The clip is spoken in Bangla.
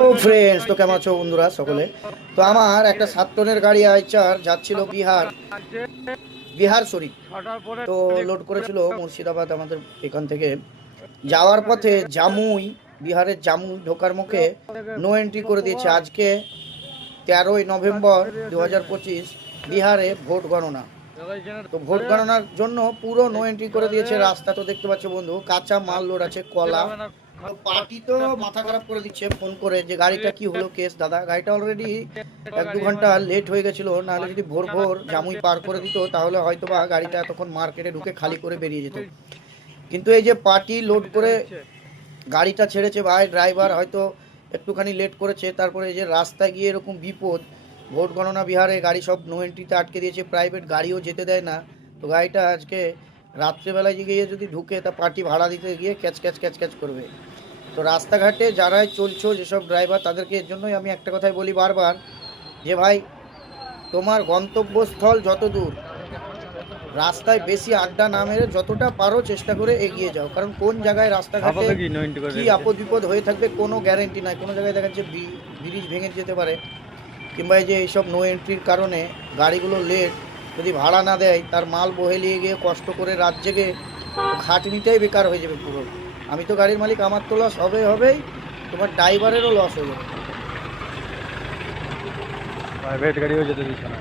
তো ফ্রেন্ডস, তো কেমন আছো বন্ধুরা সকলে? তো আমার একটা 7 টনের গাড়ি আইচার যাচ্ছিল বিহার শরীফ। তো লোড করেছিল মুর্শিদাবাদ আমাদের এখান থেকে। যাওয়ার পথে জামুই, বিহারের জামুই ঢোকার মুখে নো এন্ট্রি করে দিয়েছে। আজকে 13ই নভেম্বর 2025 বিহারে ভোট গণনা। তো ভোট গণনার জন্য পুরো নো এন্ট্রি করে দিয়েছে। রাস্তা তো দেখতে পাচ্ছ বন্ধু, কাঁচা মাল লোড আছে, কলা। তো পার্টি তো মাথা খারাপ করে দিচ্ছে ফোন করে যে গাড়িটা কি হলো কেস দাদা। গাড়িটা অলরেডি 1-2 ঘন্টা লেট হয়ে গেছিলো, নাহলে যদি ভোর ভোর জামুই পার করে দিত তাহলে হয়তো বা গাড়িটা এতক্ষণ মার্কেটে ঢুকে খালি করে বেরিয়ে যেত। কিন্তু এই যে পার্টি লোড করে গাড়িটা ছেড়েছে ভাই, ড্রাইভার হয়তো একটুখানি লেট করেছে, তারপরে এই যে রাস্তায় গিয়ে এরকম বিপদ। ভোট গণনা বিহারে গাড়ি সব নো এন্ট্রিতে আটকে দিয়েছে, প্রাইভেট গাড়িও যেতে দেয় না। তো গাড়িটা আজকে রাত্রেবেলায় গিয়ে যদি ঢুকে তা পার্টি ভাড়া দিতে গিয়ে ক্যাচ ক্যাচ ক্যাচ ক্যাচ করবে। তো রাস্তাঘাটে যারাই চলছো, যেসব ড্রাইভার, তাদেরকে এর জন্যই আমি একটা কথাই বলি বারবার, যে ভাই তোমার গন্তব্যস্থল যত দূর, রাস্তায় বেশি আড্ডা না মেরে যতটা পারো চেষ্টা করে এগিয়ে যাও। কারণ কোন জায়গায় রাস্তাঘাটে কি আপদ বিপদ হয়ে থাকবে কোনো গ্যারেন্টি নাই। কোনো জায়গায় দেখা যাচ্ছে ব্রিজ ভেঙে যেতে পারে, কিংবা এই যে এইসব নো এন্ট্রির কারণে গাড়িগুলো লেট, যদি ভাড়া না দেয় তার মাল বহে নিয়ে গিয়ে কষ্ট করে রাত জেগে খাটনিটাই বেকার হয়ে যাবে পুরো। আমি তো গাড়ির মালিক, আমার তো লস হবেই, তোমার ড্রাইভারেরও লস হয়ে যাবে। প্রাইভেট গাড়িও যেতে দিচ্ছে না।